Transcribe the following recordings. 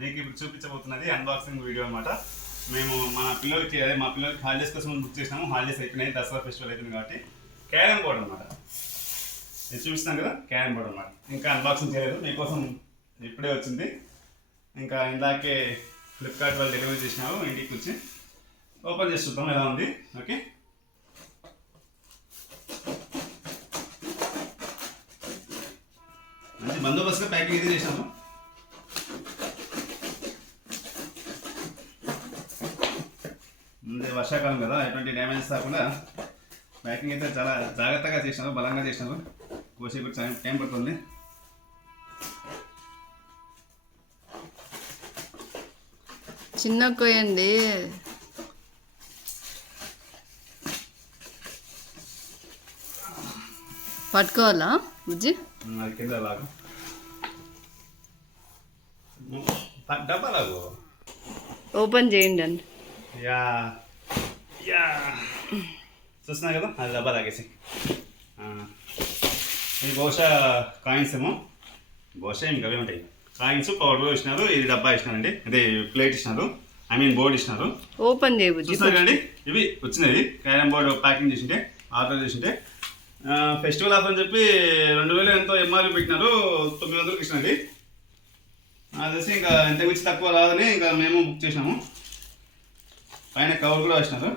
మీకు ఇప్పుడు చూపించబోతున్నది unboxing video అనమాట మేము మన పిల్లలకి అదే మా పిల్లలకి హాలిడేస్ కోసం బుక్ చేసినాము. హాలిడేస్ అయిపోయినాయి దసరా ఫెస్టివల్ అయిపోయింది కాబట్టి క్యారమ్ బోర్డ్ అనమాట నేను చూపిస్తాను కదా క్యారమ్ బోర్డ్ అనమాట ఇంకా అన్బాక్సింగ్ చేయలేదు మీకోసం ఇప్పుడే వచ్చింది. ఇంకా ఇందాకే ఫ్లిప్కార్ట్ వాళ్ళు డెలివరీ చేసినారు ఇంటికి వచ్చి ఓపెన్ చేసి చూద్దాం ఎలా ఉంది ఓకే? మంచి బందోబస్తుగా ప్యాకింగ్ అయితే చేసినాము. వర్షాకాలం కదా ఎటువంటి డ్యామేజెస్ రాకుండా ప్యాకింగ్ అయితే చాలా జాగ్రత్తగా చేసినారు బలంగా చేసినారు. కోసి కూడా చాలా టైం పడుతుంది. చిన్న కొయ్యండి పట్టుకోవాలా బుజ్జి? కింద లాగు. డబ్బా లాగు. ఓపెన్ చేయండి అండి. యా. యా. చూస్తున్నా కదా? అది డబ్బా లాగేసి ఆ. ఇది బహుశా కాయిన్స్ ఏమో. బహుశా ఇంకా అవే ఉంటాయి. కాయిన్స్ పౌడర్ ఇచ్చినారు. ఇది డబ్బా ఇచ్చినారండి. అదే ప్లేట్ ఇచ్చినారు. ఐ మీన్ బోర్డు ఇచ్చినారు. ఓపెన్ చేయ బుజ్జి. చూస్తున్నారు కదండి? ఇవి వచ్చినది క్యారమ్ బోర్డు ప్యాకింగ్ చేసింటే ఆర్డర్ చేసింటే. ఫెస్టివల్ ఆఫర్ అని చెప్పి రెండు వేలు ఎంతో ఎంఆర్పి పెట్టినారు. తొమ్మిది వందలకి ఇచ్చినది అది ఇంకా ఎంత మించి తక్కువ రాదని ఇంకా మేము బుక్ చేసినాము. పైన కవర్ కూడా వేసినారు.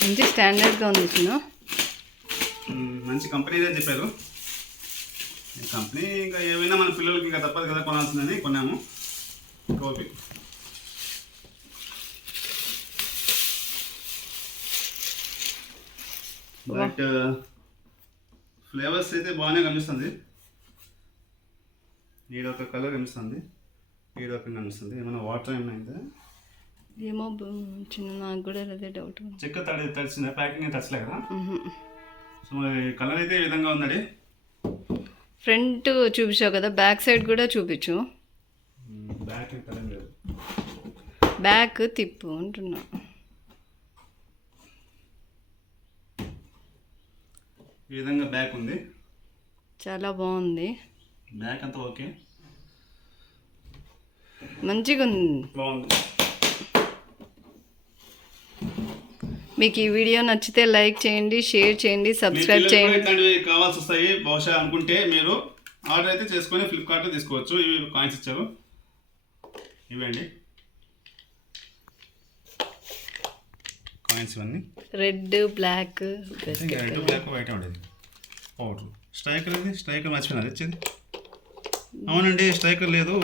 మంచి స్టాండర్డ్గా ఉంది చిన్న మంచి కంపెనీ అని చెప్పారు. కంపెనీ ఇంకా ఏమైనా మన పిల్లలకి ఇంకా తప్పదు కదా కొనాల్సిందని కొన్నాము. ఓపి బట్ ఫ్లేవర్స్ అయితే బాగానే కనిపిస్తుంది. ఈడొక కలర్ కనిపిస్తుంది. ఈడొక కనిపిస్తుంది ఏమైనా వాటర్ ఏమైనా అయిందా? ఏమో చిన్న నాకు కూడా అదే డౌట్ చెక్క తడి తడిచిందా ప్యాకింగ్ తడిచలే కదా సో మరి కలర్ అయితే ఈ విధంగా ఉందండి. ఫ్రంట్ చూపించావు కదా బ్యాక్ సైడ్ కూడా చూపించు. బ్యాక్ లేదు. బ్యాక్ తిప్పు అంటున్నా. ఈ విధంగా బ్యాక్ ఉంది. చాలా బాగుంది. బ్యాక్ అంతా ఓకే మంచిగా బాగుంది. మీకు ఈ వీడియో నచ్చితే లైక్ చేయండి షేర్ చేయండి సబ్స్క్రైబ్ చేయండి. కావాల్సి వస్తాయి బహుశా అనుకుంటే మీరు ఆర్డర్ అయితే చేసుకొని ఫ్లిప్కార్ట్లో తీసుకోవచ్చు. ఇవి కాయిన్స్ ఇచ్చారు. ఇవండి కాయిన్స్ ఇవన్నీ. రెడ్ బ్లాక్ రెండు బ్లాక్ వైట్ ఉండేది. పౌడర్ స్ట్రైకర్ ఇది స్ట్రైకర్ మర్చిపోయినది వచ్చింది. అవునండి స్ట్రైకర్ లేదు.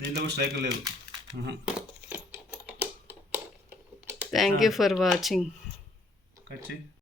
దీంట్లో కూడా స్ట్రైకర్ లేదు. Thank you for watching cut